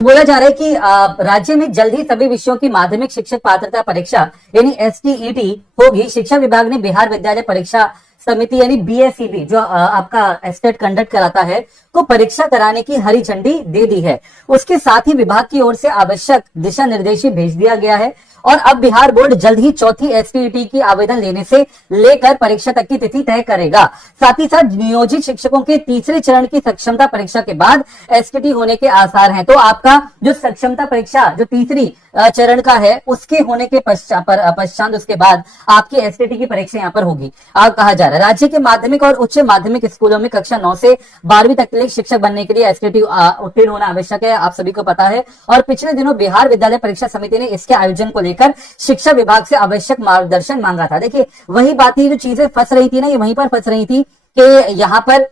बोला जा रहा है कि राज्य में जल्द ही सभी विषयों की माध्यमिक शिक्षक पात्रता परीक्षा यानी एसटीईटी होगी। शिक्षा विभाग ने बिहार विद्यालय परीक्षा समिति यानी बीएसईबी जो आपका स्टेट कंडक्ट कराता है को परीक्षा कराने की हरी झंडी दे दी है। उसके साथ ही विभाग की ओर से आवश्यक दिशा निर्देश भेज दिया गया है और अब बिहार बोर्ड जल्द ही चौथी एसटीईटी की आवेदन लेने से लेकर परीक्षा तक की तिथि तय करेगा। साथ ही साथ नियोजित शिक्षकों के तीसरे चरण की सक्षमता परीक्षा के बाद एसटीईटी होने के आसार हैं। तो आपका जो सक्षमता परीक्षा जो तीसरी चरण का है उसके होने के पश्चात उसके बाद आपकी एसटीईटी की परीक्षा यहाँ पर होगी। कहा जा रहा है राज्य के माध्यमिक और उच्च माध्यमिक स्कूलों में कक्षा 9 से 12वीं तक के लिए शिक्षक बनने के लिए एसटीईटी उत्तीर्ण होना आवश्यक है, आप सभी को पता है। और पिछले दिनों बिहार विद्यालय परीक्षा समिति ने इसके आयोजन को लेकर शिक्षा विभाग से आवश्यक मार्गदर्शन मांगा था। देखिए वही बात थी, जो चीजें फंस रही थी ना, ये वहीं पर फंस रही थी कि यहाँ पर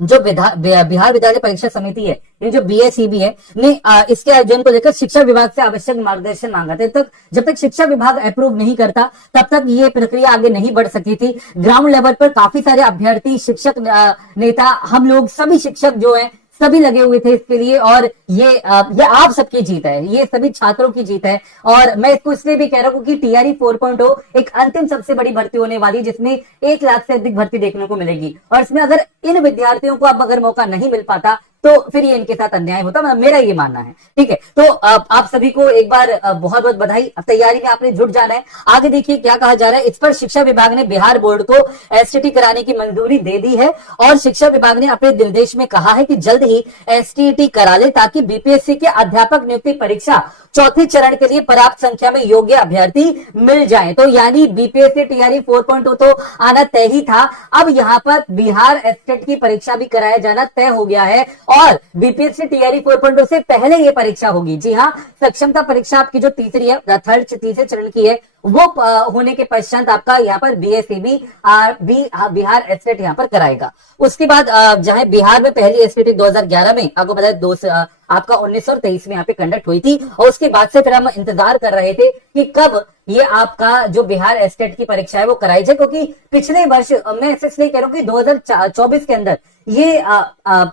जो बिहार विद्यालय परीक्षा समिति है, ये जो बीएसईबी है ने इसके आयोजन को लेकर शिक्षा विभाग से आवश्यक मार्गदर्शन मांगा था। जब तक शिक्षा विभाग अप्रूव नहीं करता तब तक ये प्रक्रिया आगे नहीं बढ़ सकती थी। ग्राउंड लेवल पर काफी सारे अभ्यर्थी, शिक्षक, नेता, हम लोग सभी शिक्षक जो है सभी लगे हुए थे इसके लिए। और ये आप सबकी जीत है, ये सभी छात्रों की जीत है। और मैं इसको इसलिए भी कह रहा हूं कि टीआरई 4.0 एक अंतिम सबसे बड़ी भर्ती होने वाली है जिसमें 1 लाख से अधिक भर्ती देखने को मिलेगी। और इसमें अगर इन विद्यार्थियों को अब अगर मौका नहीं मिल पाता तो फिर ये इनके साथ अन्याय होता, मेरा ये मानना है। ठीक है, तो आप सभी को एक बार बहुत बहुत बधाई। अब तैयारी में आपने जुट जाना है। आगे देखिए क्या कहा जा रहा है। इस पर शिक्षा विभाग ने बिहार बोर्ड को एसटीईटी कराने की मंजूरी दे दी है और शिक्षा विभाग ने अपने निर्देश में कहा है कि जल्द ही एसटीईटी करा ले ताकि बीपीएससी के अध्यापक नियुक्ति परीक्षा चौथे चरण के लिए पर्याप्त संख्या में योग्य अभ्यर्थी मिल जाए। तो यानी बीपीएससी टीआरई 4.0 तो आना तय ही था। अब यहाँ पर बिहार एस्टेट की परीक्षा भी कराया जाना तय हो गया है और बीपीएससी टीआरई 4.0 से पहले ये परीक्षा होगी। जी हाँ, सक्षमता परीक्षा आपकी जो तीसरी है, तीसरे चरण की है, वो होने के पश्चात आपका यहाँ पर बीएसईबी बिहार एस्टेट यहाँ पर कराएगा। उसके बाद जहां बिहार में पहली एसटीईटी 2011 में आपको पता है आपका 19 और 23 में यहाँ पे कंडक्ट हुई थी। और उसके बाद से फिर हम इंतजार कर रहे थे कि कब ये आपका जो बिहार एस्टेट की परीक्षा है वो कराई जाए, क्योंकि पिछले वर्ष मैं इसलिए कह रहा हूँ कि 2024 के अंदर ये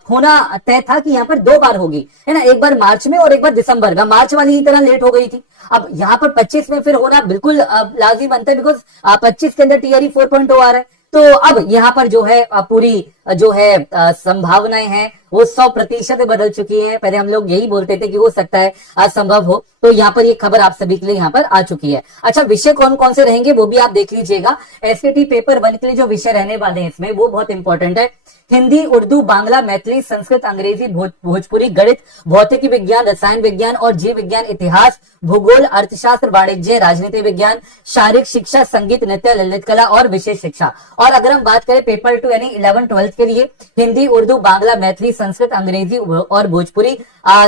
होना तय था कि यहाँ पर 2 बार होगी, है ना, एक बार मार्च में और एक बार दिसंबर में। मार्च वाली ही तरह लेट हो गई थी। अब यहाँ पर 25 में फिर होना बिल्कुल लाजिम बनता है, बिकॉज 25 के अंदर टीआरई 4.0 आ रहा है। तो अब यहाँ पर जो है पूरी जो है संभावनाएं हैं वो 100% बदल चुकी है। पहले हम लोग यही बोलते थे कि हो सकता है असंभव हो, तो यहाँ पर ये खबर आप सभी के लिए यहाँ पर आ चुकी है। अच्छा, विषय कौन कौन से रहेंगे वो भी आप देख लीजिएगा। एसटीईटी पेपर 1 के लिए जो विषय रहने वाले हैं इसमें वो बहुत इंपॉर्टेंट है। हिंदी, उर्दू, बांग्ला, मैथिली, संस्कृत, अंग्रेजी, भोजपुरी, गणित, भौतिक विज्ञान, रसायन विज्ञान और जीव विज्ञान, इतिहास, भूगोल, अर्थशास्त्र, वाणिज्य, राजनीति विज्ञान, शारीरिक शिक्षा, संगीत, नृत्य, ललित कला और विशेष शिक्षा। और अगर हम बात करें पेपर 2 यानी 11-12 के लिए, हिंदी, उर्दू, बांग्ला, मैथिली, संस्कृत, अंग्रेजी और भोजपुरी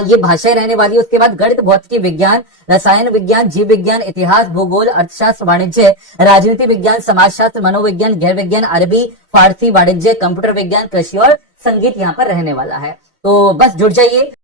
ये भाषाएं रहने वाली है। उसके बाद गणित, भौतिक विज्ञान, रसायन विज्ञान, जीव विज्ञान, इतिहास, भूगोल, अर्थशास्त्र, वाणिज्य, राजनीति विज्ञान, समाजशास्त्र, मनोविज्ञान, गैर विज्ञान, अरबी, फारसी, वाणिज्य, कंप्यूटर विज्ञान, कृषि और संगीत यहाँ पर रहने वाला है। तो बस जुड़ जाइए।